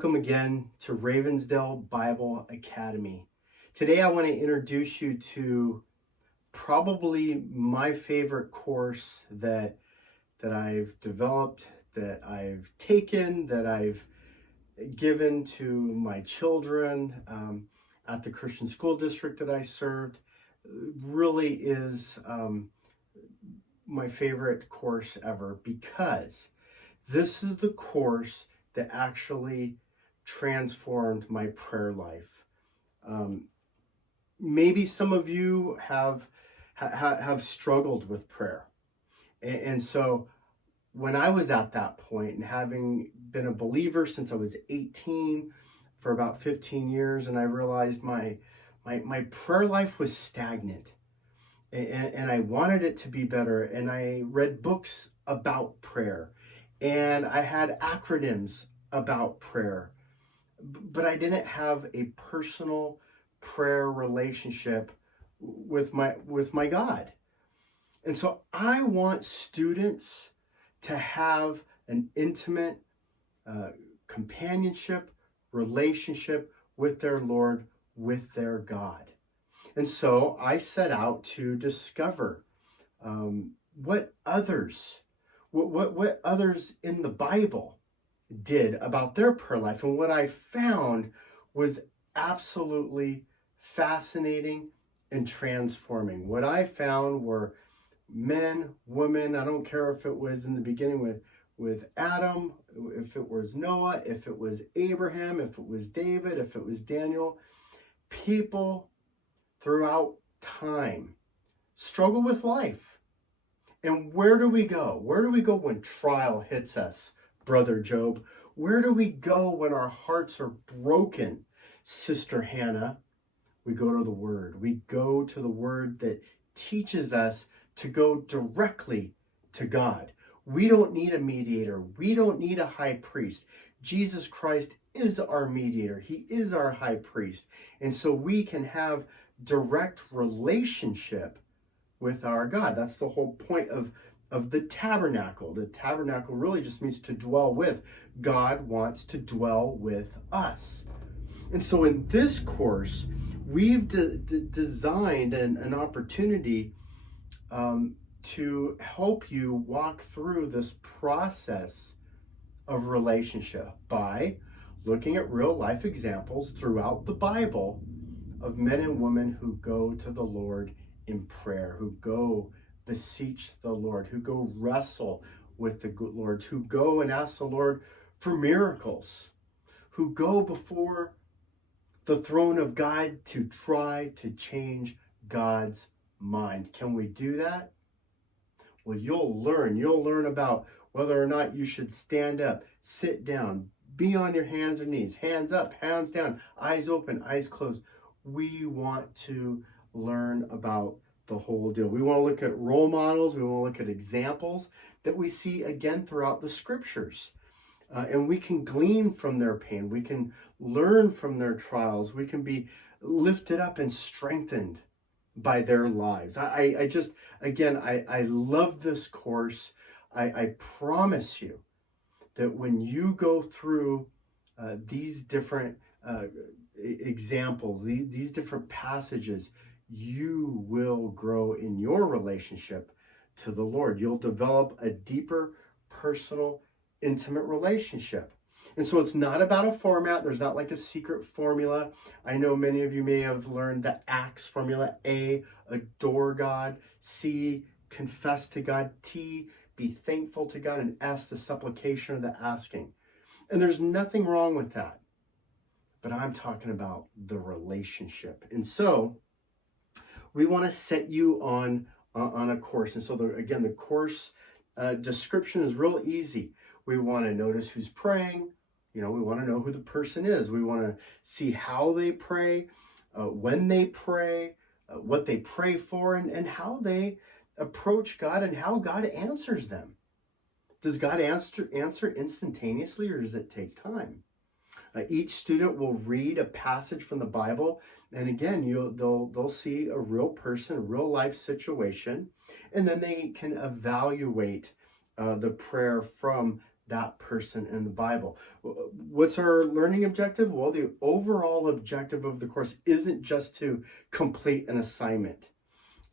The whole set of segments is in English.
Welcome again to Ravensdale Bible Academy. Today I want to introduce you to probably my favorite course that I've developed, that I've taken, that I've given to my children at the Christian school district that I served. Really is my favorite course ever, because this is the course that actually transformed my prayer life. Maybe some of you have struggled with prayer, and so when I was at that point, and having been a believer since I was 18 for about 15 years, and I realized my prayer life was stagnant, and I wanted it to be better, and I read books about prayer, and I had acronyms about prayer, but I didn't have a personal prayer relationship with my God. And so I want students to have an intimate companionship, relationship with their Lord, with their God. And so I set out to discover what others in the Bible did about their prayer life. And what I found was absolutely fascinating and transforming. What I found were men, women, I don't care if it was in the beginning with Adam, if it was Noah, if it was Abraham, if it was David, if it was Daniel, people throughout time struggle with life. And where do we go? Where do we go when trial hits us, Brother Job? Where do we go when our hearts are broken, Sister Hannah? We go to the Word. We go to the Word that teaches us to go directly to God. We don't need a mediator. We don't need a high priest. Jesus Christ is our mediator. He is our high priest. And so we can have direct relationship with our God. That's the whole point of the tabernacle. The tabernacle really just means to dwell with. God wants to dwell with us. And so in this course, we've designed an opportunity to help you walk through this process of relationship by looking at real life examples throughout the Bible of men and women who go to the Lord in prayer, who go beseech the Lord, who go wrestle with the Lord, who go and ask the Lord for miracles, who go before the throne of God to try to change God's mind. Can we do that? Well, you'll learn about whether or not you should stand up, sit down, be on your hands and knees, hands up, hands down, eyes open, eyes closed. We want to learn about the whole deal. We want to look at role models. We want to look at examples that we see again throughout the scriptures. And we can glean from their pain. We can learn from their trials. We can be lifted up and strengthened by their lives. I just, again, I love this course. I promise you that when you go through these different examples, these different passages, you will grow in your relationship to the Lord. You'll develop a deeper, personal, intimate relationship. And so it's not about a format. There's not like a secret formula. I know many of you may have learned the ACTS formula. A, adore God. C, confess to God. T, be thankful to God. And S, the supplication or the asking. And there's nothing wrong with that. But I'm talking about the relationship. And so we want to set you on a course. And so again, the course description is real easy. We want to notice who's praying. We want to know who the person is. We want to see how they pray, when they pray, what they pray for, and how they approach God and how God answers them. Does God answer instantaneously, or does it take time? Each student will read a passage from the Bible, and again, they'll see a real person, a real life situation, and then they can evaluate the prayer from that person in the Bible. What's our learning objective? Well, the overall objective of the course isn't just to complete an assignment.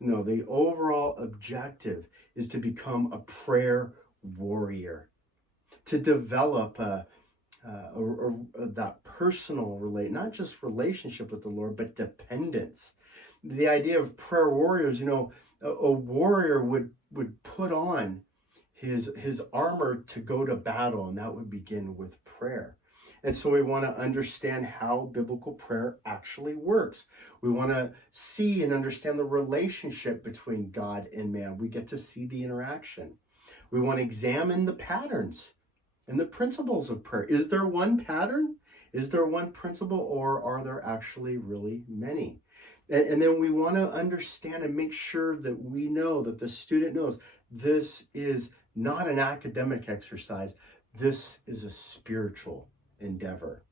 No, the overall objective is to become a prayer warrior, to develop that personal not just relationship with the Lord, but dependence. The idea of prayer warriors, a warrior would put on his armor to go to battle, and that would begin with prayer. And so we want to understand how biblical prayer actually works. We want to see and understand the relationship between God and man. We get to see the interaction. We want to examine the patterns and the principles of prayer. Is there one pattern? Is there one principle, or are there actually really many? And then we want to understand and make sure that we know, that the student knows, this is not an academic exercise. This is a spiritual endeavor.